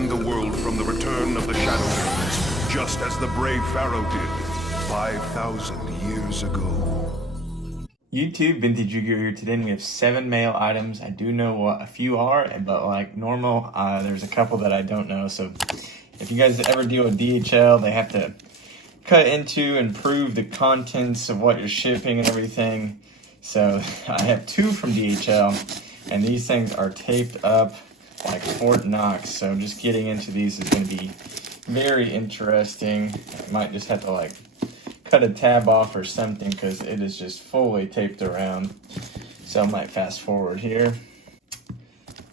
defend the world from the return of the Shadowlands, just as the brave Pharaoh did 5,000 years ago. YouTube, Vintage Yugioh here today, and we have 7 mail items. I do know what a few are, but like normal, there's a couple that I don't know. So if you guys ever deal with DHL, they have to cut into and prove the contents of what you're shipping and everything. So I have 2 from DHL, and these things are taped up like Fort Knox. So just getting into these is going to be very interesting. I might just have to like cut a tab off or something because it is just fully taped around. So I might fast forward here.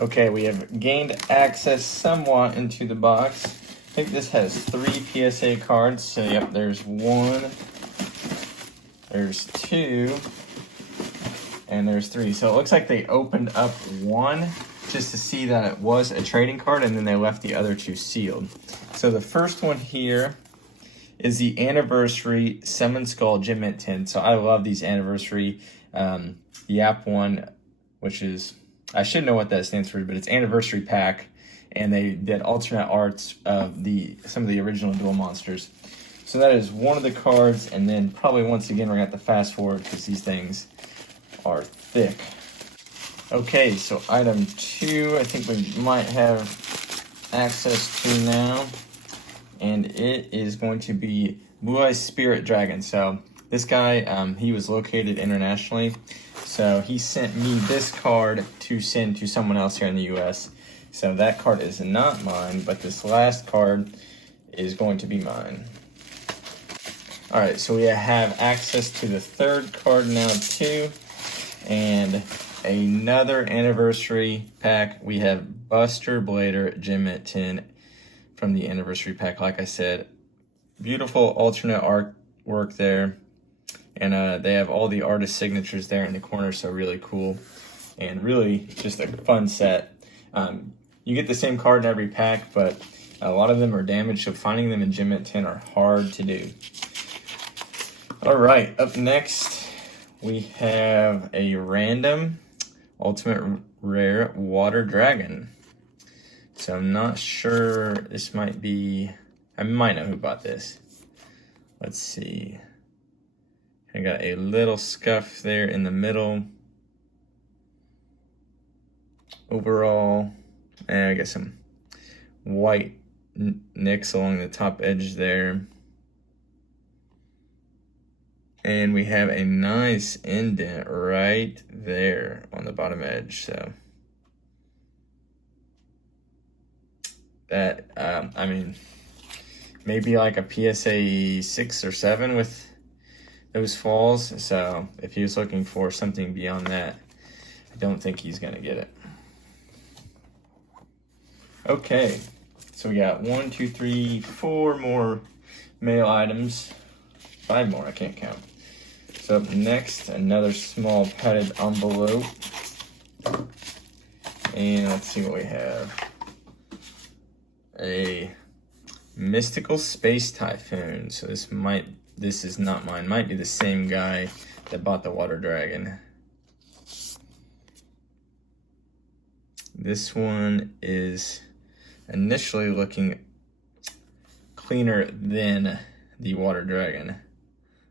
Okay, we have gained access somewhat into the box. I think this has 3 PSA cards. So yep, there's 1, there's 2, and there's 3. So it looks like they opened up 1 just to see that it was a trading card, and then they left the other 2 sealed. So the first one here is the Anniversary Summon Skull Gem Mint 10. So I love these Anniversary YAP1, which is, I should know what that stands for, but it's Anniversary Pack. And they did alternate arts of some of the original Duel Monsters. So that is one of the cards, and then probably once again we're going to have to fast forward because these things are thick. Okay, so item 2, I think we might have access to now. And it is going to be Blue Eyes Spirit Dragon. So this guy, he was located internationally. So he sent me this card to send to someone else here in the US. So that card is not mine, but this last card is going to be mine. All right, so we have access to the 3rd card now too. And another Anniversary Pack. We have Buster Blader Gem Mint 10 from the Anniversary Pack. Like I said, beautiful alternate artwork there. And they have all the artist signatures there in the corner, so really cool. And really just a fun set. You get the same card in every pack, but a lot of them are damaged, so finding them in Gem Mint 10 are hard to do. All right, up next, we have a random Ultimate Rare Water Dragon. So I'm not sure, this might be, I might know who bought this. Let's see. I got a little scuff there in the middle. Overall, and I got some white nicks along the top edge there. And we have a nice indent right there on the bottom edge, so. That, I mean, maybe like a PSA 6 or 7 with those falls. So if he was looking for something beyond that, I don't think he's going to get it. Okay, so we got 1, 2, 3, 4 more mail items. 5 more, I can't count. So up next, another small padded envelope. And let's see what we have. A Mystical Space Typhoon. So this is not mine. Might be the same guy that bought the Water Dragon. This one is initially looking cleaner than the Water Dragon.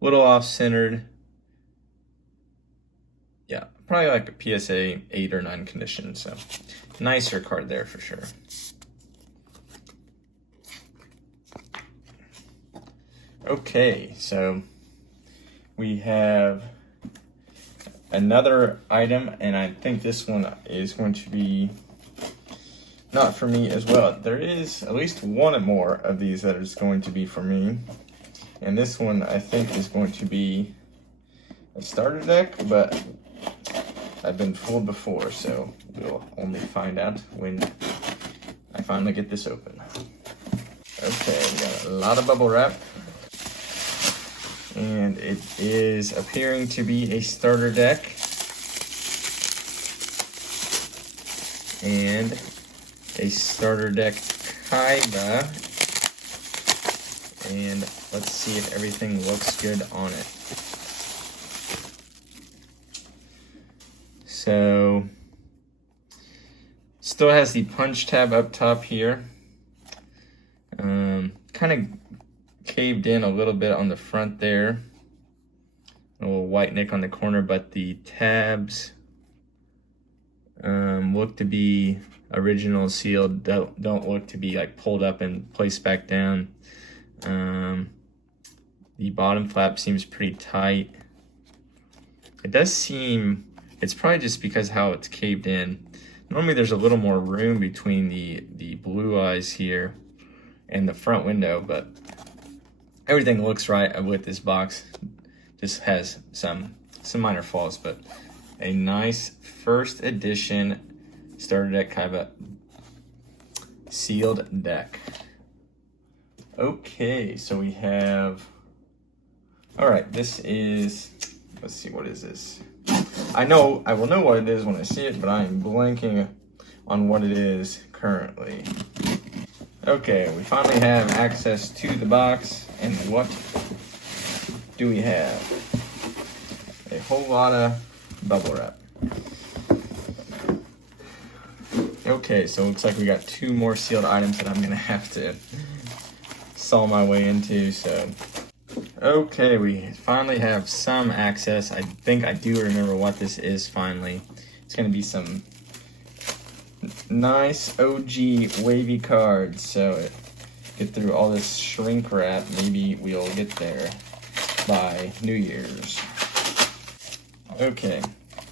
Little off-centered. Yeah, probably like a PSA 8 or 9 condition. So nicer card there for sure. Okay, so we have another item, and I think this one is going to be not for me as well. There is at least one more of these that is going to be for me, and this one I think is going to be a starter deck, but I've been fooled before, so we'll only find out when I finally get this open. Okay, we got a lot of bubble wrap. And it is appearing to be a starter deck. And a starter deck Kaiba. And let's see if everything looks good on it. So, still has the punch tab up top here. kind of caved in a little bit on the front there. A little white nick on the corner, but the tabs look to be original sealed. Don't look to be like pulled up and placed back down. The bottom flap seems pretty tight. It does seem, it's probably just because how it's caved in. Normally there's a little more room between the blue eyes here and the front window, but everything looks right with this box. Just has some minor flaws, but a nice first edition starter deck Kaiba sealed deck. Okay, so we have, all right, this is, let's see, what is this? I will know what it is when I see it, but I am blanking on what it is currently. Okay, we finally have access to the box, and what do we have? A whole lot of bubble wrap. Okay, so it looks like we got 2 more sealed items that I'm gonna have to saw my way into, so. Okay, we finally have some access. I think I do remember what this is finally. It's gonna be some nice OG Wavy cards, so get through all this shrink wrap. Maybe we'll get there by New Year's. Okay,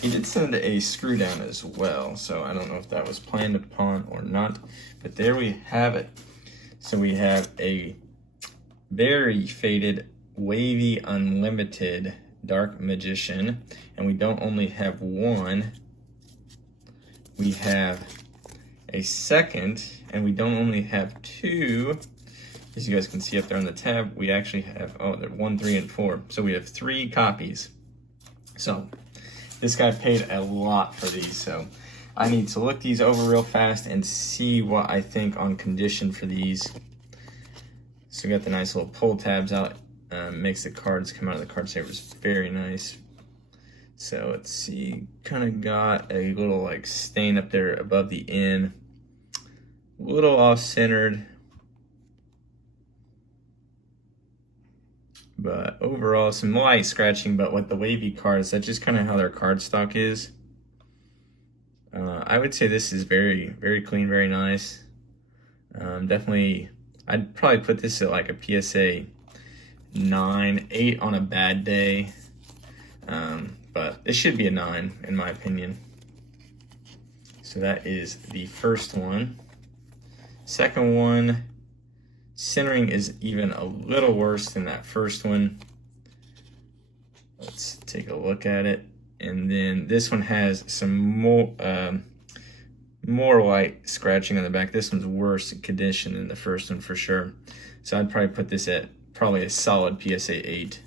he did send a screw down as well, so I don't know if that was planned upon or not, but there we have it. So we have a very faded Wavy Unlimited Dark Magician, and we don't only have one, we have a second, and we don't only have 2. As you guys can see up there on the tab, we actually have, oh, they're 1, 3, and 4. So we have 3 copies. So this guy paid a lot for these, so I need to look these over real fast and see what I think on condition for these. So we got the nice little pull tabs out. Makes the cards come out of the card savers very nice. So let's see, kind of got a little like stain up there above the N. A little off-centered. But overall, some light scratching, but with the Wavy cards, that's just kind of how their card stock is. I would say this is very, very clean, very nice. Definitely, I'd probably put this at like a PSA 9, 8 on a bad day. But it should be a 9 in my opinion. So that is the first one. Second one, centering is even a little worse than that first one. Let's take a look at it. And then this one has some more light scratching on the back. This one's worse condition than the first one for sure. So I'd probably put this at probably a solid PSA 8.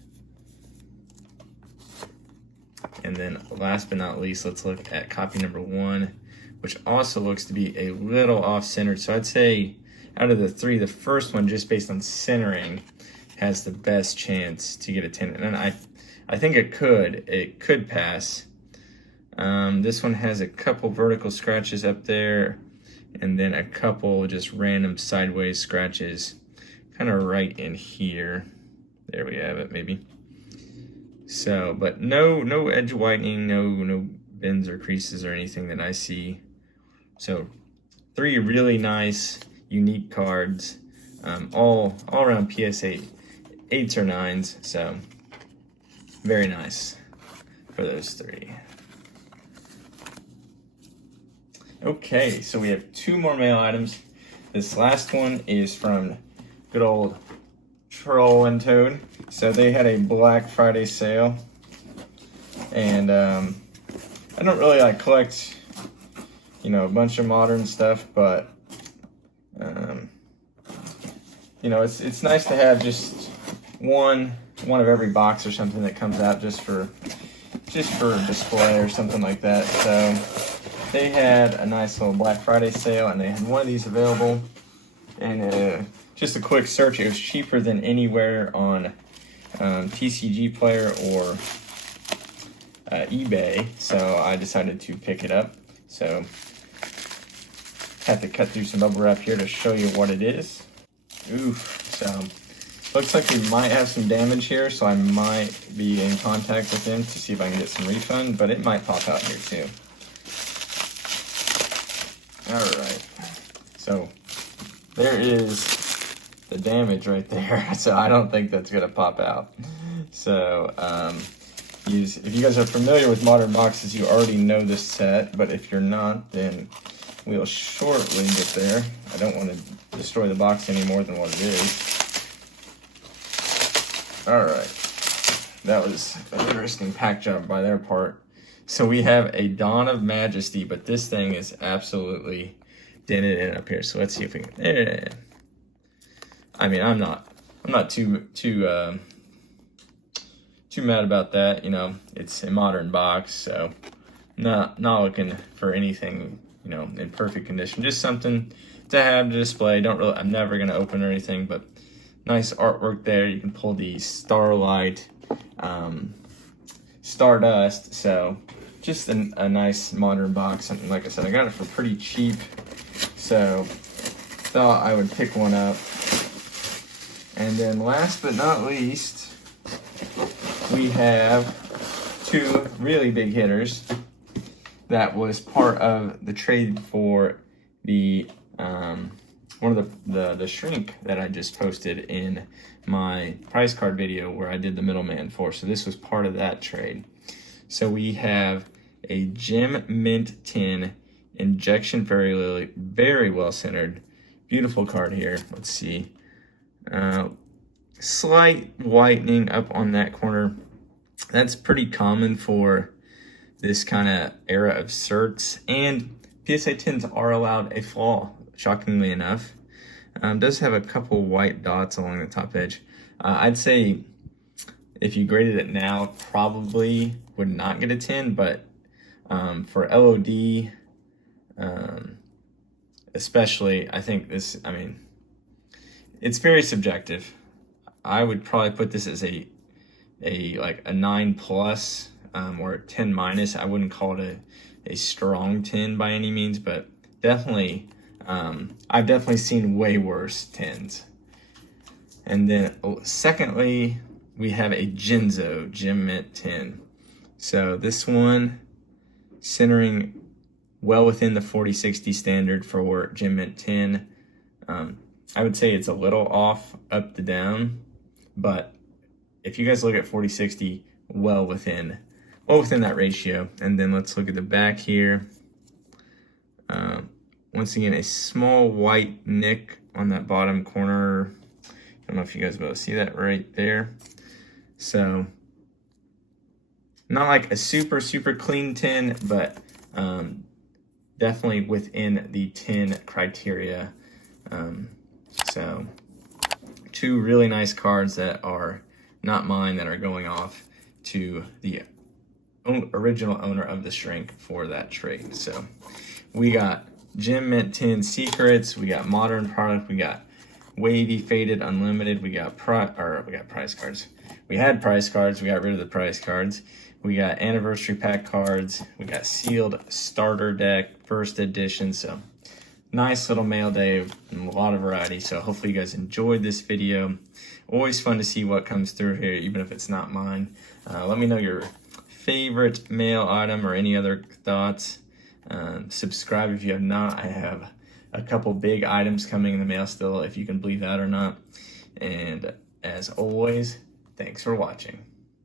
And then last but not least, let's look at copy number 1, which also looks to be a little off-centered. So I'd say out of the 3, the first one, just based on centering, has the best chance to get a 10. And I think it could pass. This one has a couple vertical scratches up there, and then a couple just random sideways scratches, kind of right in here. There we have it, maybe. So, but no edge whitening, no bends or creases or anything that I see. So 3 really nice, unique cards, all around PSA 8s or 9s. So very nice for those 3. Okay, so we have 2 more mail items. This last one is from good old Troll and Toad. So they had a Black Friday sale, and I don't really like collect, a bunch of modern stuff, but it's nice to have just one of every box or something that comes out just for display or something like that. So they had a nice little Black Friday sale, and they had one of these available. And just a quick search, it was cheaper than anywhere on TCG Player or eBay, so I decided to pick it up. So have to cut through some bubble wrap here to show you what it is. Oof, So looks like we might have some damage here, so I might be in contact with him to see if I can get some refund, but it might pop out here too. Alright, so there is the damage right there, so I don't think that's going to pop out. So if you guys are familiar with modern boxes, you already know this set, but if you're not, then we'll shortly get there. I don't want to destroy the box any more than what it is. Alright, that was an interesting pack job by their part. So we have a Dawn of Majesty, but this thing is absolutely dented in up here. So let's see if we can. I mean, I'm not too mad about that. You know, it's a modern box, so not looking for anything, you know, in perfect condition. Just something to have to display. I'm never gonna open or anything, but nice artwork there. You can pull the Starlight, Stardust. So just a nice modern box. And like I said, I got it for pretty cheap, so thought I would pick one up. And then last but not least, we have two really big hitters that was part of the trade for the one of the shrink that I just posted in my price card video where I did the middleman for. So this was part of that trade. So we have a Gem Mint Tin Injection Fairy Lily, very well centered, beautiful card here. Let's see. Slight whitening up on that corner. That's pretty common for this kind of era of certs, and PSA 10s are allowed a flaw, shockingly enough. Does have a couple white dots along the top edge. I'd say if you graded it now, probably would not get a 10, but for LOD, especially, I think this, I mean, it's very subjective. I would probably put this as a 9 plus or a 10 minus. I wouldn't call it a strong 10 by any means, but definitely, I've definitely seen way worse 10s. And then secondly, we have a Genzo Gem Mint 10. So this one centering well within the 40-60 standard for Gem Mint 10. I would say it's a little off up to down, but if you guys look at 40-60, well within that ratio. And then let's look at the back here. Once again, a small white nick on that bottom corner. I don't know if you guys will be able to see that right there. So not like a super clean 10, but definitely within the 10 criteria. So two really nice cards that are not mine that are going off to the original owner of the shrink for that trade. So we got Gem Mint 10 Secrets, we got Modern Product, we got Wavy Faded Unlimited, we got price cards. We had price cards, we got rid of the price cards. We got anniversary pack cards, we got sealed starter deck, first edition. So nice little mail day and a lot of variety. So hopefully you guys enjoyed this video. Always fun to see what comes through here, even if it's not mine. Let me know your favorite mail item or any other thoughts. Subscribe if you have not. I have a couple big items coming in the mail still, if you can believe that or not. And as always, thanks for watching.